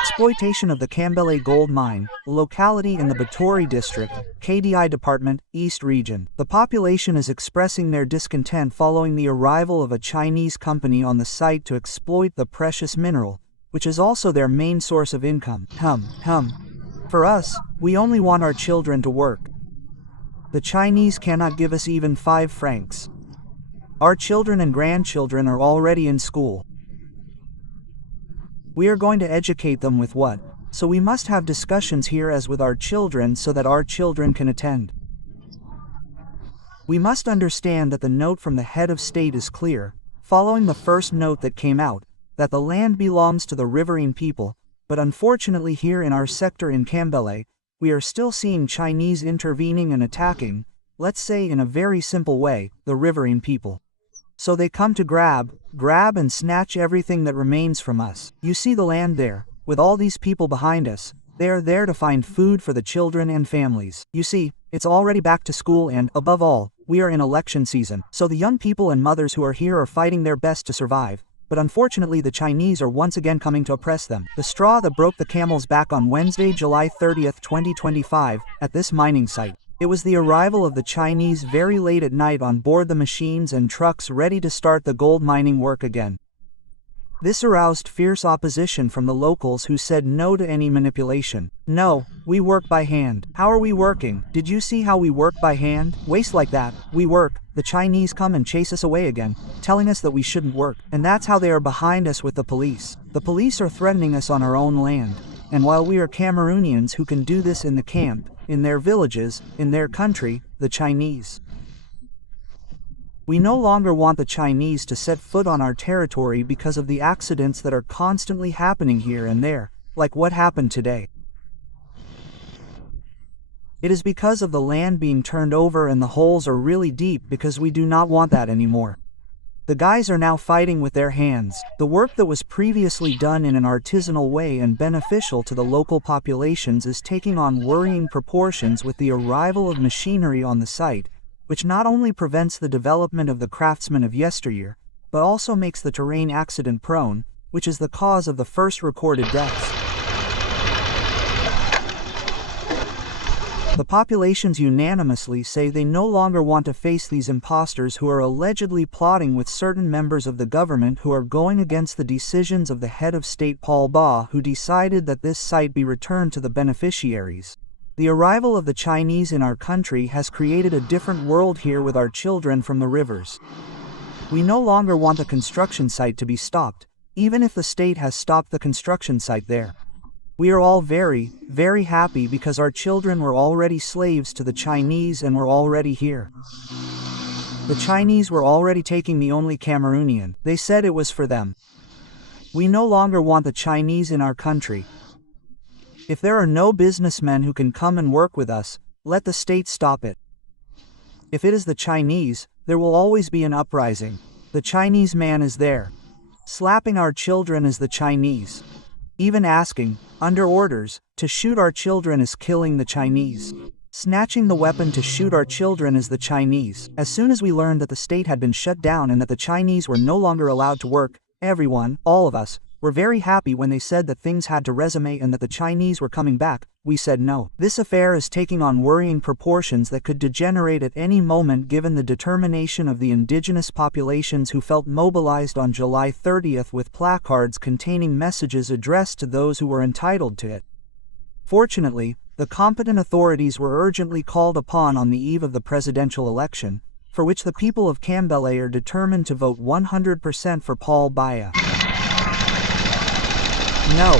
Exploitation of the KAMBELE gold mine, a locality in the Batori district, KDI Department, East Region. The population is expressing their discontent following the arrival of a Chinese company on the site to exploit the precious mineral, which is also their main source of income. For us, we only want our children to work. The Chinese cannot give us even 5 francs. Our children and grandchildren are already in school. We are going to educate them with what? So we must have discussions here as with our children so that our children can attend. We must understand that the note from the head of state is clear, following the first note that came out, that the land belongs to the riverine people, but unfortunately here in our sector in KAMBELE, we are still seeing Chinese intervening and attacking, let's say in a very simple way, the riverine people. So they come to grab and snatch everything that remains from us. You see the land there, with all these people behind us, they are there to find food for the children and families. You see, it's already back to school and, above all, we are in election season, so the young people and mothers who are here are fighting their best to survive, but unfortunately the Chinese are once again coming to oppress them. The straw that broke the camel's back on Wednesday, July 30th, 2025, at this mining site. It was the arrival of the Chinese very late at night on board the machines and trucks ready to start the gold mining work again. This aroused fierce opposition from the locals who said no to any manipulation. No, we work by hand. How are we working? Did you see how we work by hand? Waste like that, we work. The Chinese come and chase us away again, telling us that we shouldn't work. And that's how they are behind us with the police. The police are threatening us on our own land. And while we are Cameroonians who can do this in the camp, in their villages, in their country, the Chinese. We no longer want the Chinese to set foot on our territory because of the accidents that are constantly happening here and there, like what happened today. It is because of the land being turned over and the holes are really deep because we do not want that anymore. The guys are now fighting with their hands. The work that was previously done in an artisanal way and beneficial to the local populations is taking on worrying proportions with the arrival of machinery on the site, which not only prevents the development of the craftsmen of yesteryear, but also makes the terrain accident-prone, which is the cause of the first recorded deaths. The populations unanimously say they no longer want to face these imposters who are allegedly plotting with certain members of the government who are going against the decisions of the head of state Paul Ba, who decided that this site be returned to the beneficiaries. The arrival of the Chinese in our country has created a different world here with our children from the rivers. We no longer want the construction site to be stopped, even if the state has stopped the construction site there. We are all very, very happy because our children were already slaves to the Chinese and were already here. The Chinese were already taking the only Cameroonian. They said it was for them. We no longer want the Chinese in our country. If there are no businessmen who can come and work with us, let the state stop it. If it is the Chinese, there will always be an uprising. The Chinese man is there. Slapping our children is the Chinese. Even asking, under orders, to shoot our children is killing the Chinese. Snatching the weapon to shoot our children is the Chinese. As soon as we learned that the state had been shut down and that the Chinese were no longer allowed to work, everyone, all of us, were very happy when they said that things had to resume and that the Chinese were coming back. We said no. This affair is taking on worrying proportions that could degenerate at any moment given the determination of the indigenous populations who felt mobilized on July 30th with placards containing messages addressed to those who were entitled to it. Fortunately, the competent authorities were urgently called upon on the eve of the presidential election, for which the people of KAMBELE are determined to vote 100% for Paul Biya. No.